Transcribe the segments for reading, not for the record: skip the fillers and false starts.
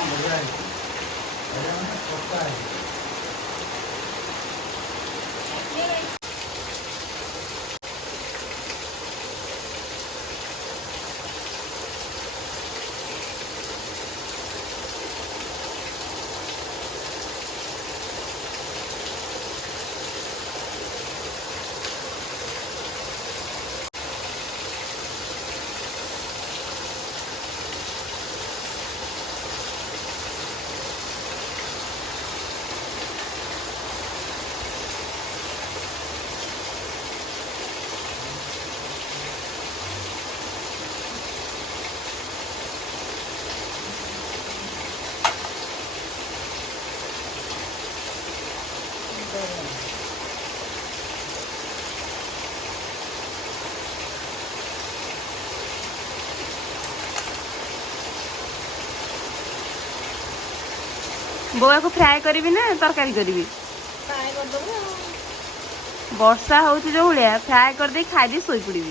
बढ़िया है, बढ़िया मतलब पक्का है। बोआ को फ्राए करी ना तरकारी करी फ्राए कर दबो। वर्षा होउची जो भलिया फ्राए कर दे खाई दे सोई पड़ी।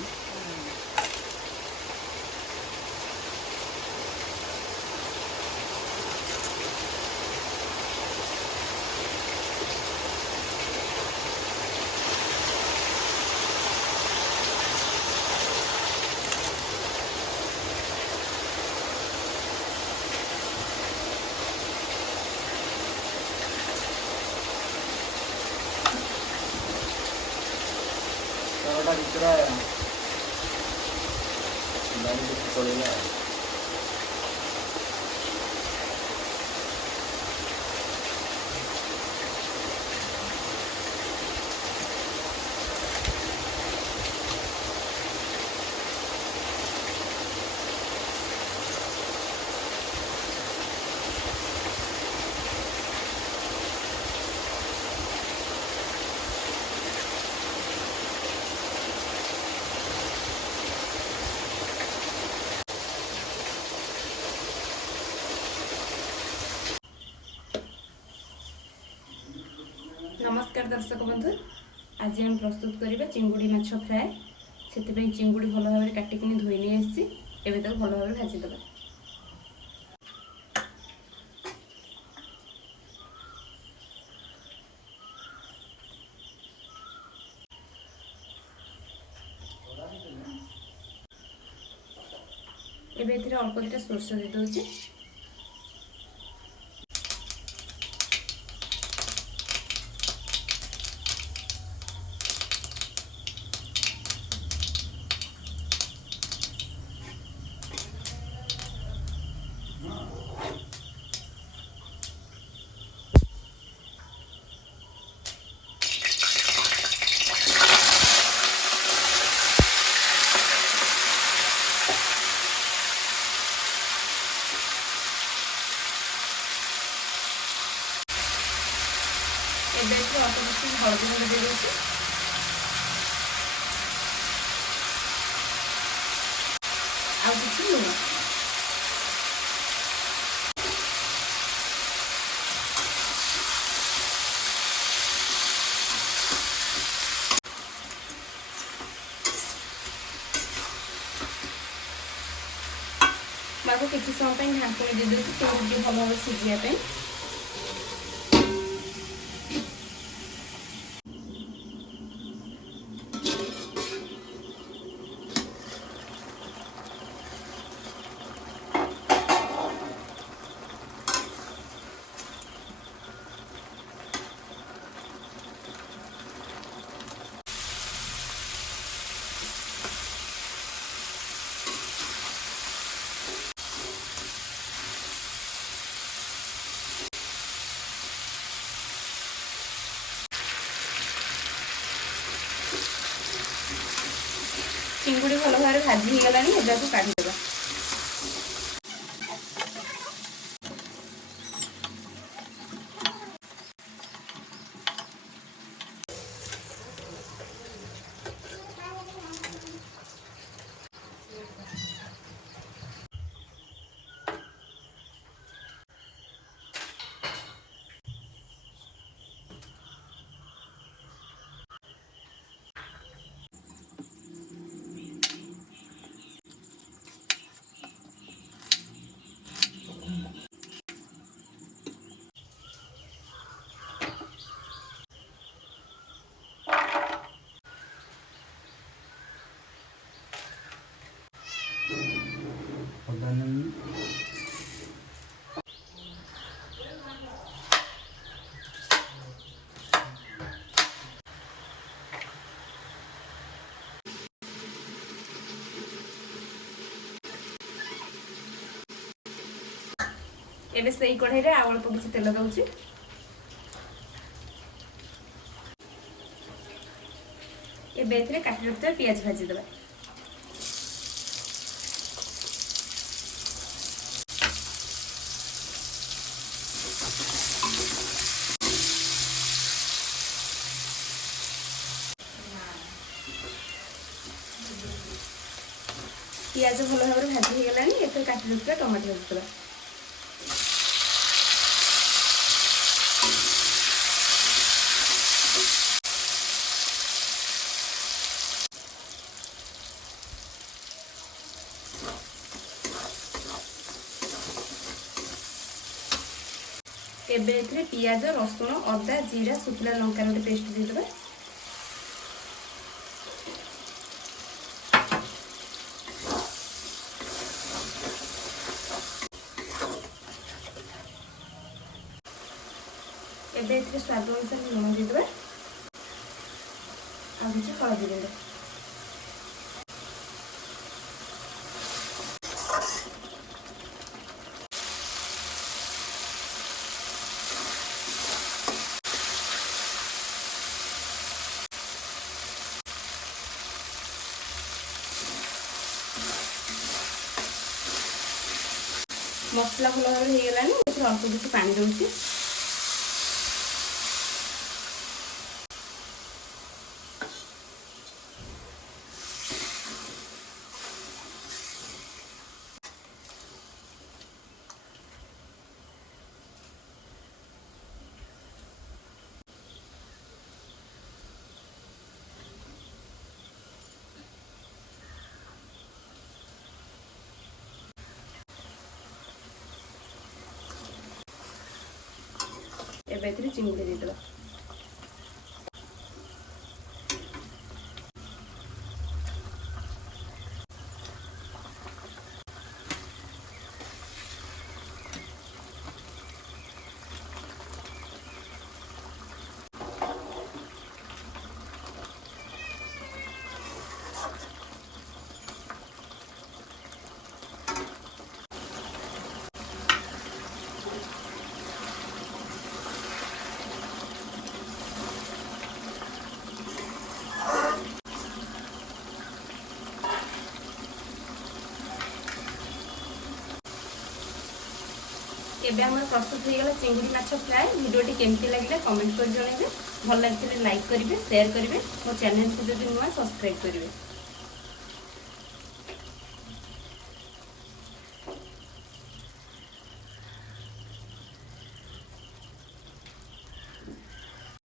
तरोटा दिख रहा है, गाड़ी कुछ पड़ेगा। नमस्कार दर्शक बंधु, आज हम प्रस्तुत करिबा चिंगुड़ी माछ फ्राए। से चिंगुड़ी भल भाव काटिक धोई नहीं आसी, एवं तक भल भाव भाजी दबा। एबे अल्प दिटा सोरस दे दउची। एबे अल्प किसी हल्दी गुंड दे दउची। आ किसी लुण। किसी समय ढांकुणी दे दूसरी चिंगुड़ी भल भाव सीझापी। चिंगुड़ी भल भाव भाजी हो गलानी, एजाक काढ़ीदेवा। एबे सेई कढ़ाई रे अल्प किसी तेल दउची। एबे एथिरे काटी रखिଥିବା पियाज भाजी देबा। पियाज भल भाव भाजी हो गलानी एथे काटी रखिଥିବା टमाटो भाजी देबा। एबे एथिरे पियाज रसुण अदा जीरा सुखला लंका गोटे पेस्ट दे देबा। एबे एथिरे स्वाद अनुसार लुण दे देबा आ किछि हळदी दे देबा। मसला भल भाव हो गलानी एथिरे अल्प किछि पानी दउची। एबे एथिरे चिंगुड़ी दे देबा। एबे हमर प्रस्तुत हो गला चिंगुड़ी माछ फ्राए। वीडियोटी केमती लागिला कमेंट कर जणाइबे। भल लागिले लाइक करिवे शेयर करिवे। मो चैनल को जदि नुआ सब्सक्राइब करिवे।